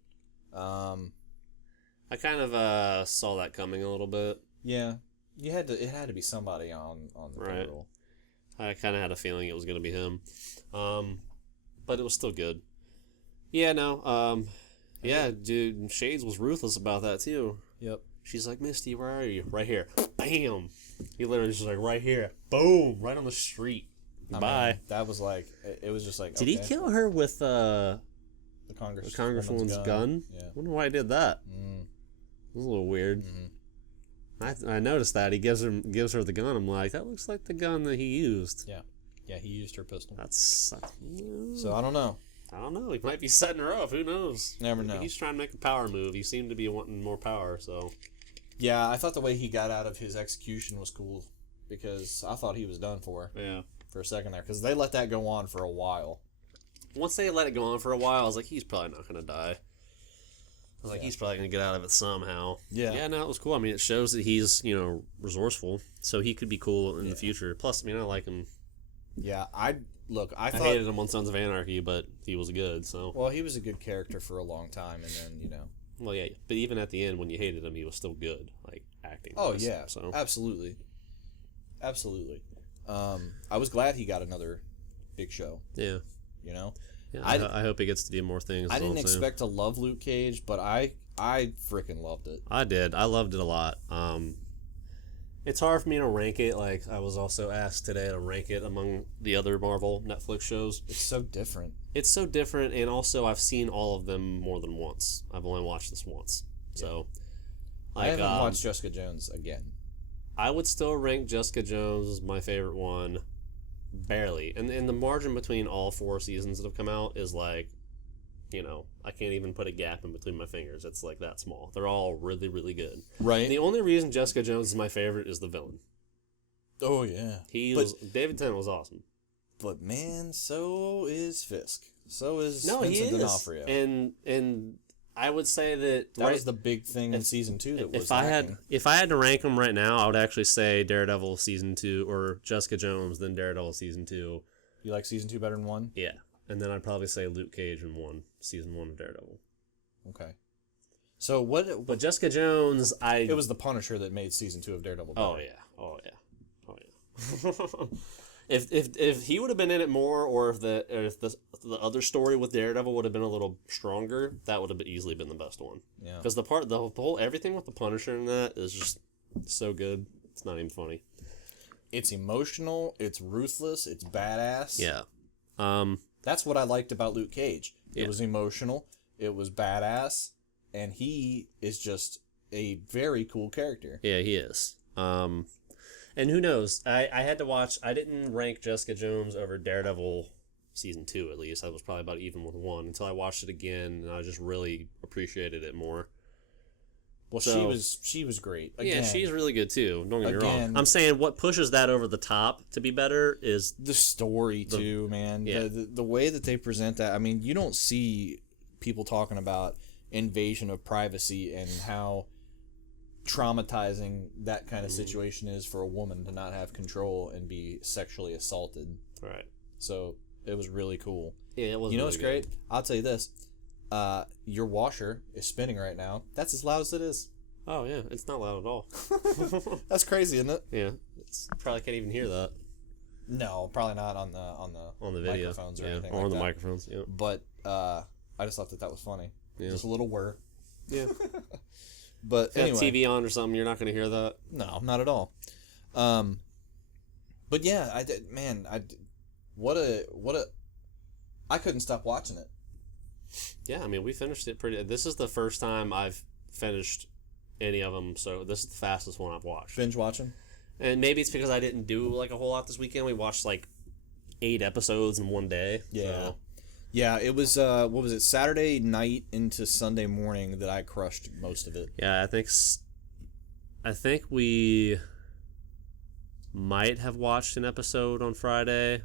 I kind of saw that coming a little bit. Yeah, it had to be somebody on the Right. payroll. I kind of had a feeling it was going to be him. But it was still good. Yeah, no. Yeah, dude, Shades was ruthless about that too. Yep. She's like, Misty, where are you? Right here. Bam! He literally just like, right here. Boom! Right on the street. Bye. mean, that was like, it was just like, Did he kill her with the congresswoman's gun? Yeah. I wonder why he did that. It was a little weird. I noticed that. He gives her the gun. I'm like, that looks like the gun that he used. Yeah. Yeah, he used her pistol. That's... So, I don't know. I don't know. He might be setting her up. Who knows? Never know. He's trying to make a power move. He seemed to be wanting more power, so... Yeah, I thought the way he got out of his execution was cool, because I thought he was done for a second there, because they let that go on for a while. Once they let it go on for a while, I was like, he's probably not going to die. I was like, he's probably going to get out of it somehow. Yeah. Yeah, no, it was cool. I mean, it shows that he's, resourceful, so he could be cool in the future. Plus, I mean, I like him. Yeah, I thought... I hated him on Sons of Anarchy, but he was good, so... Well, he was a good character for a long time, and then, Well, yeah, but even at the end, when you hated him, he was still good, like, acting. Oh, yeah, so. Absolutely. I was glad he got another big show. Yeah. Yeah, I hope he gets to do more things. I didn't expect to love Luke Cage, but I freaking loved it. I did. I loved it a lot. It's hard for me to rank it. Like, I was also asked today to rank it among the other Marvel Netflix shows. It's so different. It's so different, and also I've seen all of them more than once. I've only watched this once. So, I haven't watched Jessica Jones again. I would still rank Jessica Jones as my favorite one, barely. And the margin between all 4 seasons that have come out is like, I can't even put a gap in between my fingers. It's like that small. They're all really, really good. Right. The only reason Jessica Jones is my favorite is the villain. Oh, yeah. David Tennant was awesome. But, man, so is Fisk. So is No, Vincent he is. D'Onofrio. And I would say that was the big thing in season 2 that was lacking. If I had to rank them right now, I would actually say Daredevil season 2 or Jessica Jones, then Daredevil season 2. You like season 2 better than 1? Yeah. And then I'd probably say Luke Cage in season 1 of Daredevil. Okay. So what? But Jessica Jones, it was the Punisher that made season 2 of Daredevil better. Oh yeah. If he would have been in it more, or if the other story with Daredevil would have been a little stronger, that would have easily been the best one. Yeah. Because the whole everything with the Punisher in that is just so good. It's not even funny. It's emotional. It's ruthless. It's badass. Yeah. That's what I liked about Luke Cage. Yeah. It was emotional. It was badass, and he is just a very cool character. Yeah, he is. And who knows? I had to watch. I didn't rank Jessica Jones over Daredevil season 2, at least. I was probably about even with 1 until I watched it again, and I just really appreciated it more. Well, she was great. Again, yeah, she's really good too. Don't get me wrong. Again, I'm saying what pushes that over the top to be better is the story too, man. Yeah. The way that they present that. I mean, you don't see people talking about invasion of privacy and how traumatizing that kind of situation is for a woman to not have control and be sexually assaulted. Right. So it was really cool. Yeah, it was. You know really what's great? I'll tell you this. Your washer is spinning right now. That's as loud as it is. Oh yeah, it's not loud at all. That's crazy, isn't it? Yeah, probably can't even hear that. No, probably not on the video microphones or anything or like on the that. microphones. Yeah. But I just thought that was funny. Yeah. Just a little whir. Yeah. But if you anyway, have TV on or something, you're not going to hear that. No, not at all. But yeah, I did. Man, what a. I couldn't stop watching it. Yeah, I mean, we finished it pretty. This is the first time I've finished any of them, so this is the fastest one I've watched. Binge watching. And maybe it's because I didn't do like a whole lot this weekend. We watched like 8 episodes in one day. Yeah. So. Yeah, it was what was it, Saturday night into Sunday morning that I crushed most of it. Yeah, I think we might have watched an episode on Friday.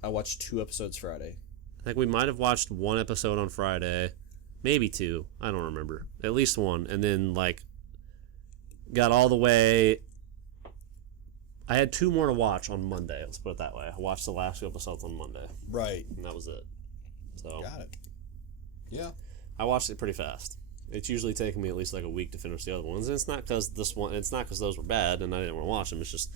I watched 2 episodes Friday. I think we might have watched 1 episode on Friday, maybe 2. I don't remember. At least 1, and then like got all the way. I had 2 more to watch on Monday. Let's put it that way. I watched the last 2 episodes on Monday, Right. and that was it. So Got it. Yeah. I watched it pretty fast. It's usually taking me at least like a week to finish the other ones. And it's not because it's not because those were bad and I didn't want to watch them. It's just,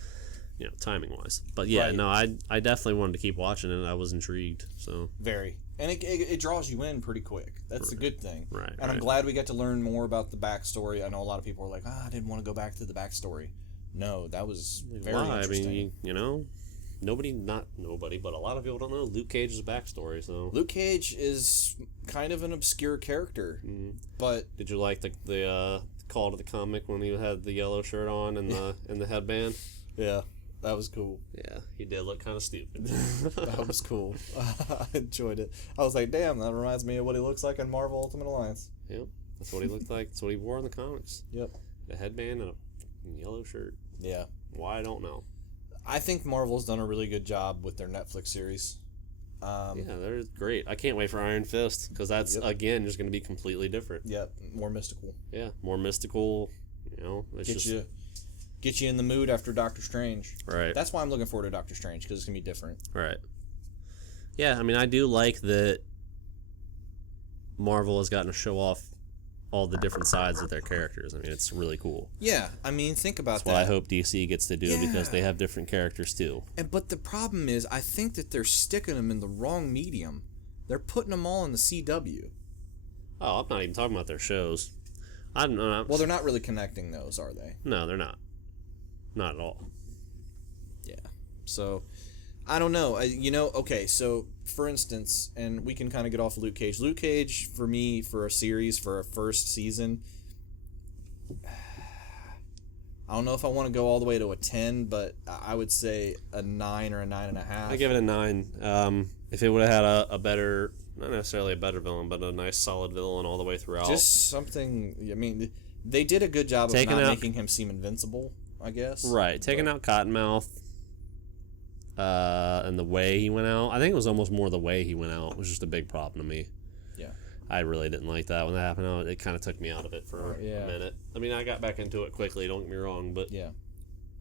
timing wise. But yeah, Right. no, I definitely wanted to keep watching it. And I was intrigued. So Very. And it draws you in pretty quick. That's a good thing. Right. And I'm glad we get to learn more about the backstory. I know a lot of people are like, I didn't want to go back to the backstory. No, that was very interesting. I mean, not nobody, but a lot of people don't know Luke Cage's backstory. So Luke Cage is kind of an obscure character, but did you like the call to the comic when he had the yellow shirt on and the headband? yeah, that was cool. Yeah, he did look kind of stupid. That was cool. I enjoyed it. I was like, damn, that reminds me of what he looks like in Marvel Ultimate Alliance. Yep, that's what he looked like. That's what he wore in the comics. Yep. A headband and a yellow shirt. Yeah. Why, I don't know. I think Marvel's done a really good job with their Netflix series. Yeah, they're great. I can't wait for Iron Fist because that's again just going to be completely different. Yep, more mystical. Yeah, more mystical. It's Get you in the mood after Doctor Strange. Right. That's why I'm looking forward to Doctor Strange because it's gonna be different. Right. Yeah, I mean, I do like that Marvel has gotten to show off all the different sides of their characters. I mean, it's really cool. Yeah, I mean, think about That's that. what I hope DC gets to do because they have different characters too. But the problem is, I think that they're sticking them in the wrong medium. They're putting them all in the CW. Oh, I'm not even talking about their shows. I don't know. Well, they're not really connecting those, are they? No, they're not. Not at all. Yeah. So, I don't know. Okay, so, for instance, and we can kind of get off Luke Cage. Luke Cage, for me, for a series, for a first season, I don't know if I want to go all the way to a 10, but I would say a 9 or a 9.5. I give it a 9. If it would have had a better, not necessarily a better villain, but a nice solid villain all the way throughout. Just something, I mean, they did a good job of not making him seem invincible, I guess. Right, taking out Cottonmouth, and the way he went out. I think it was almost more the way he went out was just a big problem to me. Yeah. I really didn't like that when that happened. It kind of took me out of it for a minute. I mean, I got back into it quickly, don't get me wrong, but... Yeah.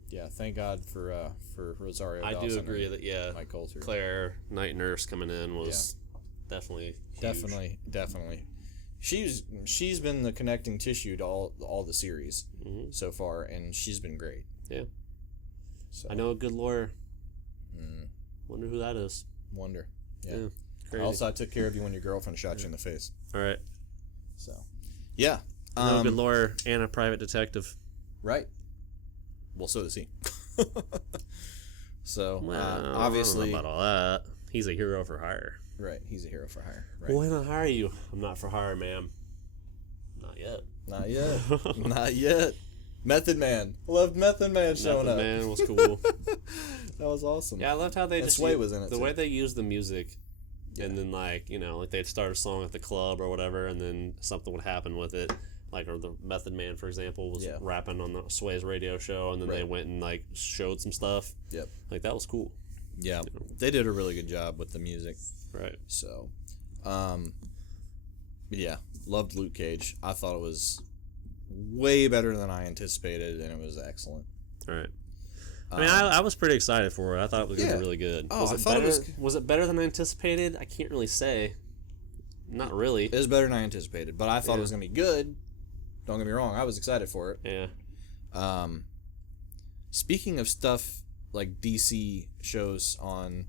Yeah, thank God for Rosario Dawson. I do agree that, Mike Coulter. Claire, Night Nurse coming in was definitely huge. Definitely. She's been the connecting tissue to all the series so far, and she's been great. Yeah. So. I know a good lawyer. Wonder who that is. Wonder. Yeah. Crazy. Also, I took care of you when your girlfriend shot you in the face. All right. So. Yeah. I know a good lawyer and a private detective. Right. Well, so does he. So, Well, obviously... I don't know about all that. He's a hero for hire. Right, he's a hero for hire. Right. Well, why not hire you? I'm not for hire, ma'am. Not yet. Not yet. Not yet. Method Man. Loved Method Man showing up. Method Man was cool. That was awesome. Yeah, I loved how they Sway was in it, the too. way they used the music. Yeah. And then, like they'd start a song at the club or whatever, and then something would happen with it. Like, or the Method Man, for example, was rapping on the Sway's radio show, and then they went and, like, showed some stuff. Yep. Like, that was cool. Yeah. They did a really good job with the music. Right. So, yeah. Loved Luke Cage. I thought it was way better than I anticipated, and it was excellent. All right. I mean, I was pretty excited for it. I thought it was going to be really good. Oh, I thought was it better than I anticipated? I can't really say. Not really. It was better than I anticipated, but I thought it was going to be good. Don't get me wrong. I was excited for it. Yeah. Speaking of stuff like DC shows on,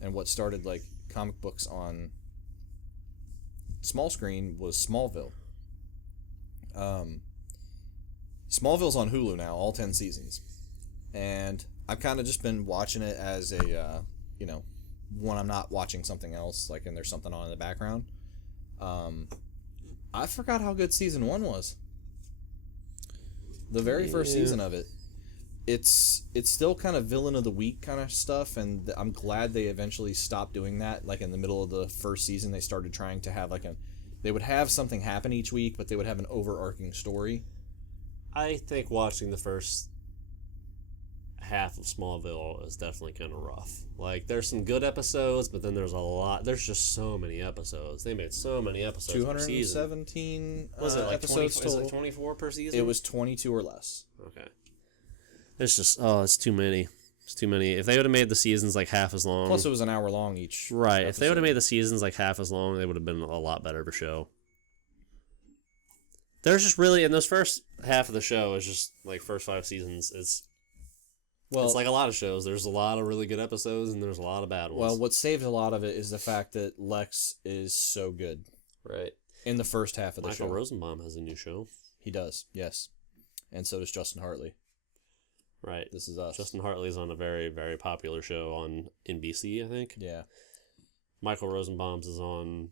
and what started like comic books on small screen was Smallville. Smallville's on Hulu now, all 10 seasons. And I've kind of just been watching it as a, when I'm not watching something else, like, and there's something on in the background. I forgot how good season 1 was. The very first season of it. it's still kind of villain of the week kind of stuff, and I'm glad they eventually stopped doing that. Like in the middle of the first season, they started trying to have they would have something happen each week, but they would have an overarching story. I think watching the first half of Smallville is definitely kind of rough. Like, there's some good episodes, but then there's just so many episodes. They made so many episodes per season. 217 was it like episodes 20, total? is it 24 per season? It was 22 or less. Okay. It's just, it's too many. It's too many. If they would have made the seasons like half as long. Plus, it was an hour long each. Right. episode. If they would have made the seasons like half as long, they would have been a lot better of a show. There's just really, in those first half of the show, is just like first 5 seasons, it's like a lot of shows. There's a lot of really good episodes, and there's a lot of bad ones. Well, what saved a lot of it is the fact that Lex is so good. Right. In the first half of the show. Michael Rosenbaum has a new show. He does, yes. And so does Justin Hartley. Right. This is us. Justin Hartley's on a very, very popular show on NBC, I think. Yeah. Michael Rosenbaum's is on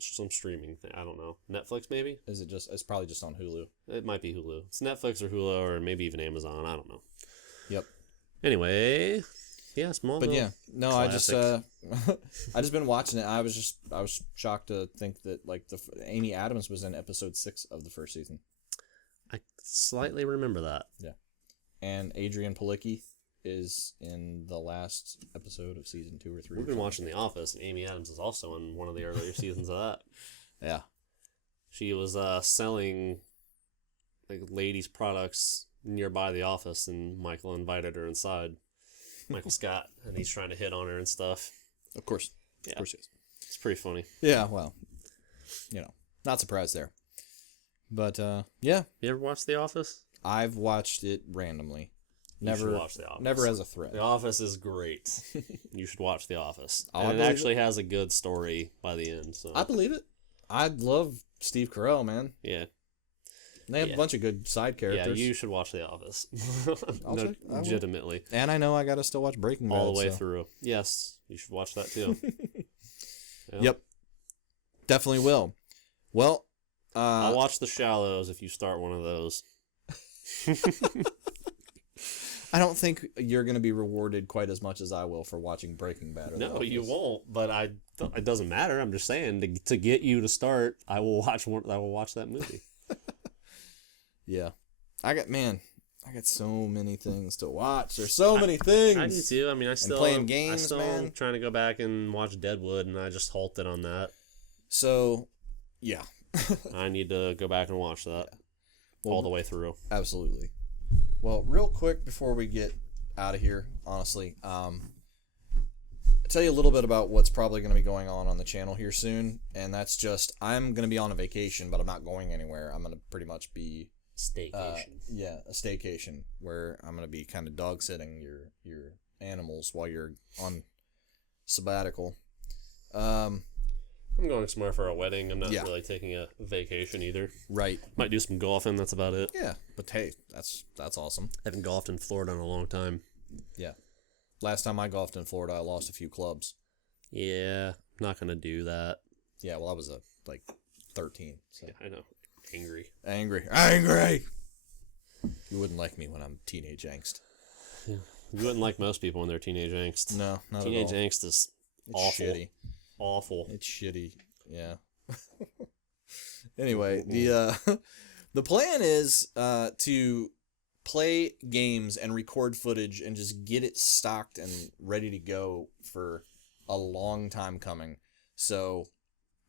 some streaming thing. I don't know. Netflix, maybe? It's probably just on Hulu. It might be Hulu. It's Netflix or Hulu or maybe even Amazon. I don't know. Yep. Anyway, yeah, Smallville. But yeah, no, classic. I just been watching it. I was shocked to think that like Amy Adams was in episode 6 of the first season. I slightly remember that. Yeah. And Adrian Palicki is in the last episode of season 2 or 3. We've been watching The Office, and Amy Adams is also in one of the earlier seasons of that. Yeah. She was selling like ladies' products nearby the office, and Michael invited her inside. Michael Scott, and he's trying to hit on her and stuff. Of course. Yeah. Of course he is. It's pretty funny. Yeah, well, not surprised there. But, yeah. You ever watched The Office? I've watched it randomly. You should watch The Office. Never as a threat. The Office is great. You should watch The Office. Oh, and it actually has a good story by the end. So I believe it. I love Steve Carell, man. Yeah. And they have a bunch of good side characters. Yeah, you should watch The Office. Legitimately. And I know I gotta still watch Breaking Bad. All the way through. Yes, you should watch that too. Yep. Definitely will. Well, I'll watch The Shallows if you start one of those. I don't think you're going to be rewarded quite as much as I will for watching Breaking Bad. No, you won't. But it doesn't matter. I'm just saying to get you to start, I will watch that movie. Yeah, I got so many things to watch. There's so many things. I do too. I mean, playing games, man. Trying to go back and watch Deadwood, and I just halted on that. So, yeah, I need to go back and watch that all the way through. Absolutely. Well, real quick before we get out of here, honestly, I'll tell you a little bit about what's probably going to be going on the channel here soon, and that's just I'm going to be on a vacation, but I'm not going anywhere. I'm going to pretty much be staycation. A staycation where I'm going to be kind of dog sitting your animals while you're on sabbatical. I'm going somewhere for a wedding. I'm not really taking a vacation either. Right. Might do some golfing. That's about it. Yeah, but hey, that's awesome. I haven't golfed in Florida in a long time. Yeah. Last time I golfed in Florida, I lost a few clubs. Yeah, I'm not going to do that. Yeah, well, I was 13. So. Yeah, I know. Angry. You wouldn't like me when I'm teenage angst. Yeah. You wouldn't like most people when they're teenage angst. No, not teenage at all. Angst is awful. Shitty. Awful. It's shitty. Yeah. Anyway, the plan is to play games and record footage and just get it stocked and ready to go for a long time coming. So,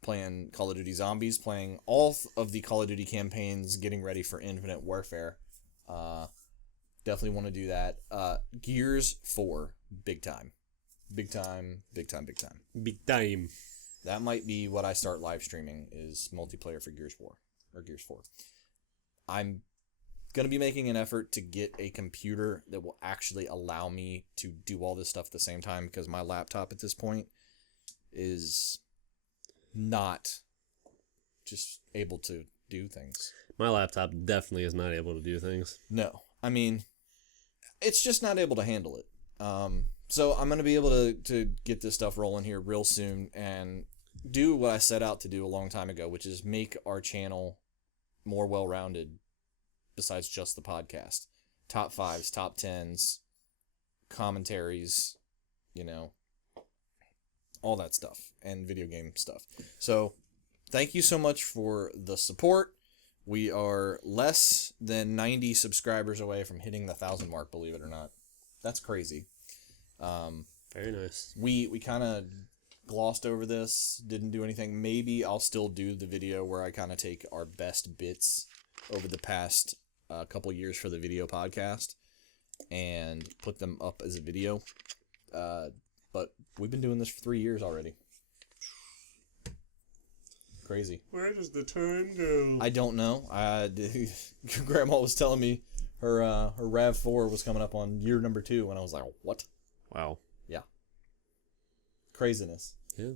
playing Call of Duty Zombies, playing all of the Call of Duty campaigns, getting ready for Infinite Warfare. Definitely want to do that. Gears 4, big time. Big time. Big time. That might be what I start live streaming is multiplayer for Gears 4 or Gears 4. I'm going to be making an effort to get a computer that will actually allow me to do all this stuff at the same time because my laptop at this point is not just able to do things. My laptop definitely is not able to do things. No. I mean, it's just not able to handle it. So I'm going to be able to get this stuff rolling here real soon and do what I set out to do a long time ago, which is make our channel more well-rounded besides just the podcast. top 5s, top 10s, commentaries, all that stuff, and video game stuff. So thank you so much for the support. We are less than 90 subscribers away from hitting the 1,000 mark, believe it or not. That's crazy. Very nice. We kind of glossed over this, didn't do anything. Maybe I'll still do the video where I kind of take our best bits over the past couple years for the video podcast and put them up as a video. But we've been doing this for 3 years already. Crazy. Where does the time go? I don't know. Grandma was telling me her RAV4 was coming up on year number 2, and I was like, what? Wow. Yeah. Craziness. Yeah.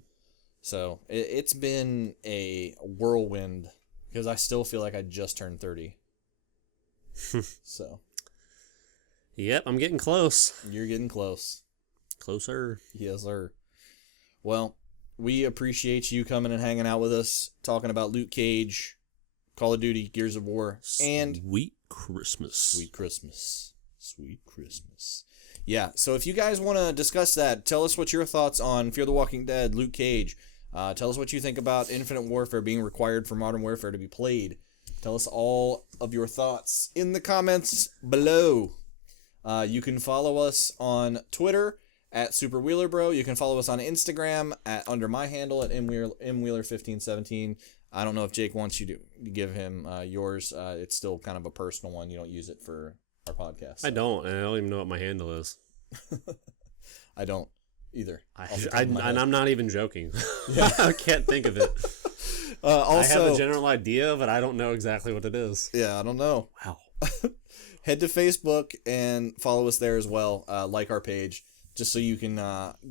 So it's been a whirlwind because I still feel like I just turned 30. So. Yep, I'm getting close. You're getting close. Closer. Yes, sir. Well, we appreciate you coming and hanging out with us, talking about Luke Cage, Call of Duty, Gears of War, and Sweet Christmas. Sweet Christmas. Sweet Christmas. Yeah, so if you guys want to discuss that, tell us what your thoughts on Fear the Walking Dead, Luke Cage. Tell us what you think about Infinite Warfare being required for Modern Warfare to be played. Tell us all of your thoughts in the comments below. You can follow us on Twitter at Super Wheeler Bro. You can follow us on Instagram under my handle at mwheeler1517. I don't know if Jake wants you to give him yours. It's still kind of a personal one. You don't use it for our podcast. So. I don't, and I don't even know what my handle is. I don't either. And I'm not even joking. Yeah. I can't think of it. Also, I have a general idea, but I don't know exactly what it is. Yeah, I don't know. Wow. Head to Facebook and follow us there as well. Like our page, just so you can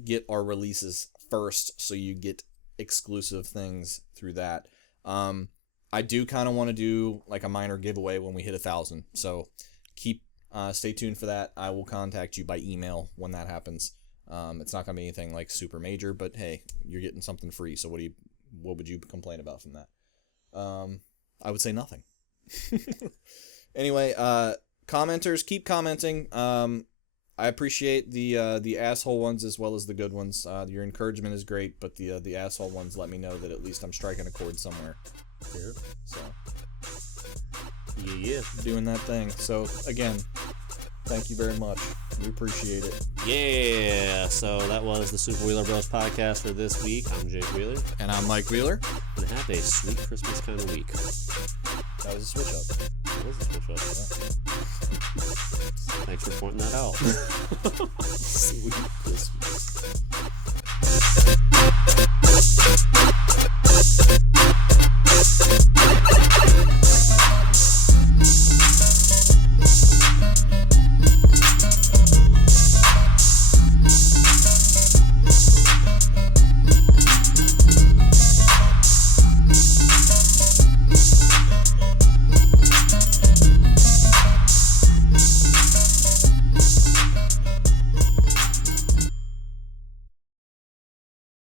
get our releases first, so you get exclusive things through that. I do kind of want to do like a minor giveaway when we hit 1,000, so stay tuned for that. I will contact you by email when that happens. It's not gonna be anything like super major, but hey, you're getting something free. So what would you complain about from that? I would say nothing. Anyway, commenters, keep commenting. I appreciate the asshole ones as well as the good ones. Your encouragement is great, but the asshole ones let me know that at least I'm striking a chord somewhere. Yeah. So. Yeah. Doing that thing. So, again, thank you very much. We appreciate it. Yeah. So that was the Super Wheeler Bros podcast for this week. I'm Jake Wheeler. And I'm Mike Wheeler. And have a sweet Christmas kind of week. That was a switch up. That was a switch up. Yeah. Thanks for pointing that out. Sweet Christmas.